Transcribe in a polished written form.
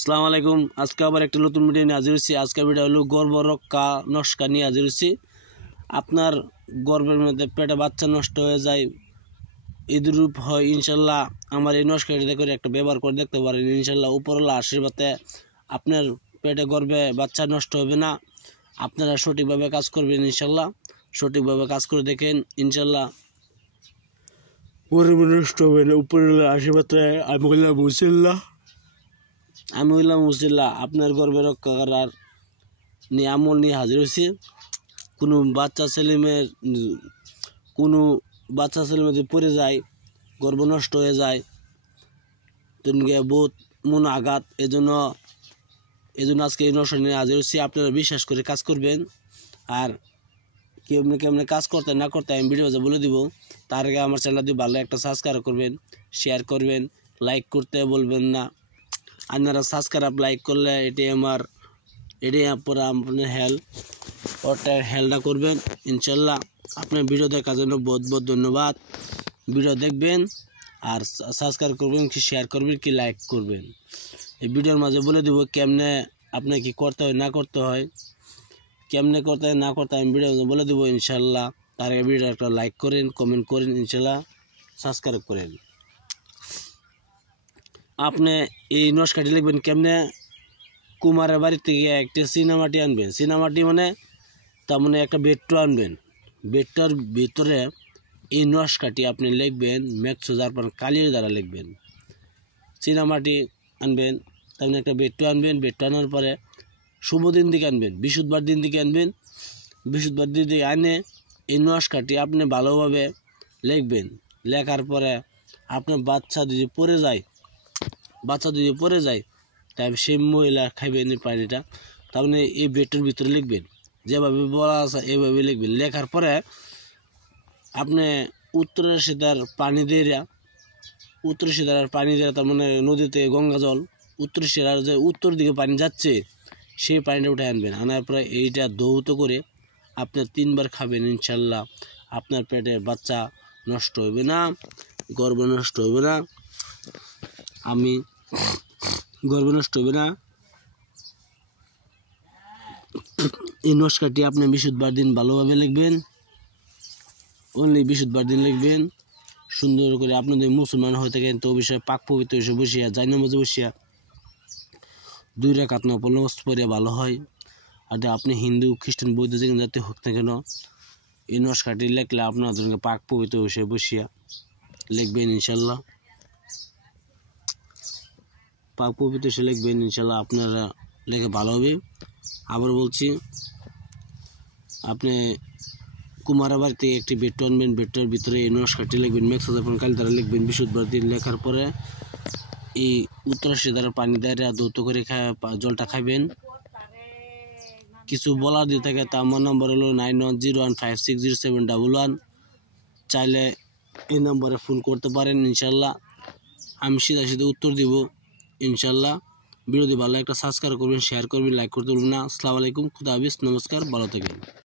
আসসালামু আলাইকুম। আজকে আবার একটা নতুন ভিডিও নিয়ে হাজির হয়েছি। আজকের ভিডিও হলো গর্ভ রক্ষা নস্কা নিয়ে হাজির হয়েছি। আপনার গর্ভের মধ্যে পেটে বাচ্চা নষ্ট হয়ে যায়, এদরূপ হয়, ইনশাল্লাহ আমার এই নস্কাটা করে একটা ব্যবহার করে দেখতে পারেন। ইনশাল্লাহ উপরওয়ালা আশীর্বাদে আপনার পেটে গর্ভে বাচ্চা নষ্ট হবে না। আপনারা সঠিকভাবে কাজ করবেন, ইনশাল্লাহ সঠিকভাবে কাজ করে দেখেন, ইনশাল্লাহ গর্ভ নষ্ট হবে না। উপরওয়ালা আশীর্বাদে আমি হইলাম মুসিল্লা আপনার গর্ভে রক্ষা করার নিয়ে আমল নিয়ে হাজির হয়েছি। কোনো বাচ্চা ছেলে যদি পড়ে যায়, গর্ভ নষ্ট হয়ে যায়, তেমনি বহুত মন আঘাত। এজন্য আজকে এই নষ্ট নিয়ে হাজির হয়েছি। আপনারা বিশ্বাস করে কাজ করবেন। আর কেমনে কাজ করতে না করতে আমি ভিডিও বলে দিব। তার আগে আমার চ্যানেলটি ভালো একটা সাবস্ক্রাইব করবেন, শেয়ার করবেন, লাইক করতে বলবেন না। আপনারা সাবস্ক্রাইব লাইক করলে এটাই আপনার হেল্পটা করবেন। ইনশাল্লাহ আপনার ভিডিও দেখার জন্য বহুত বহুত ধন্যবাদ। ভিডিও দেখবেন আর সাবস্ক্রাইব করবেন, কি শেয়ার করবেন, কি লাইক করবেন। এই ভিডিওর মাঝে বলে দেবো কেমনে আপনি কি করতে হয় না করতে হয়, কেমনে করতে হয় না করতে হয় আমি ভিডিও বলে দেবো ইনশাল্লাহ। তার আগে ভিডিও একটা লাইক করেন, কমেন্ট করেন, ইনশাল্লাহ সাবস্ক্রাইব করেন। আপনি এই নস্কাটি লিখবেন কেমনে। কুমারের বাড়ি থেকে একটা চীনামাটি আনবেন। চীনামাটি মানে তার মানে একটা বেট্টু আনবেন। বেট্টার ভিতরে এই নস্কাটি আপনি লিখবেন ম্যাক্সো জারপান কালির দ্বারা লিখবেন। চীনামাটি আনবেন, তার মানে একটা বেট্টু আনবেন। বেট্টু আনার পরে শুভ দিন দিকে আনবেন, বৃহস্পতিবার দিন দিকে আনবেন। বৃহস্পতিবার দিন দিকে আনে এই নস্কাটি আপনি ভালোভাবে লিখবেন। লেখার পরে আপনার বাচ্চা যদি পড়ে যায় তাই সেই মহিলা খাইবেন এই পানিটা। তার মানে এই বেটের ভিতরে লিখবেন, যেভাবে বলা আছে এইভাবে লিখবেন। লেখার পরে আপনি উত্তরের সিধার পানি দিয়ে তার মানে নদীতে গঙ্গা জল উত্তর সিধার যে উত্তর দিকে পানি যাচ্ছে সেই পানিটা উঠে আনবেন। আনার পরে এইটা ধৌত করে আপনি 3 বার খাবেন। ইনশাল্লাহ আপনার পেটে বাচ্চা নষ্ট হবে না, গর্ভ নষ্ট হবে না। এই নস্কাটি আপনি বৃহস্পতিবার দিন ভালোভাবে লিখবেন, অনলি বৃহস্পতিবার দিন লিখবেন সুন্দর করে। আপনি যদি মুসলমান হয়ে থাকেন তো অবশ্যই পাক পবিত্র এসে বসিয়া যাই নামাজে বসিয়া 2 রাকাত নফল নামাজ পড়িয়া ভালো হয়। আর আপনি হিন্দু খ্রিস্টান বৌদ্ধ যেখানে যাতে হোক না কেন এই নস্কাটি লিখলে আপনার জন্য পাক পবিত্র এসে বসিয়া লিখবেন। ইনশাল্লাহ পাক পবিত্র এসে লিখবেন, ইনশাল্লাহ আপনারা লেখে ভালো হবে। আবার বলছি, আপনি কুমারের বাড়ি থেকে একটি বেট্টু আনবেন। বেট্টার ভিতরে এই নস্কাটি লিখবেন, ম্যাক্সো জারপান কালি দ্বারা লিখবেন। বৃহস্পতিবার দিন লেখার পরে এই উত্তরাশি দ্বারা পানি দ্বারা ধৌত করে জলটা খাইবেন। কিছু বলার দিয়ে থাকে তা আমার নম্বর হলো 9101560711। চাইলে এই নম্বরে ফোন করতে পারেন। ইনশাল্লাহ আমি সিধা উত্তর দিব। ইনশাল্লাহ ভিডিওটি ভালো একটা সাবস্ক্রাইব করবেন, শেয়ার করবেন, লাইক করতে ভুলবেন না। আসসালামু আলাইকুম, খুদা হাফেজ, নমস্কার, ভালো থাকবেন।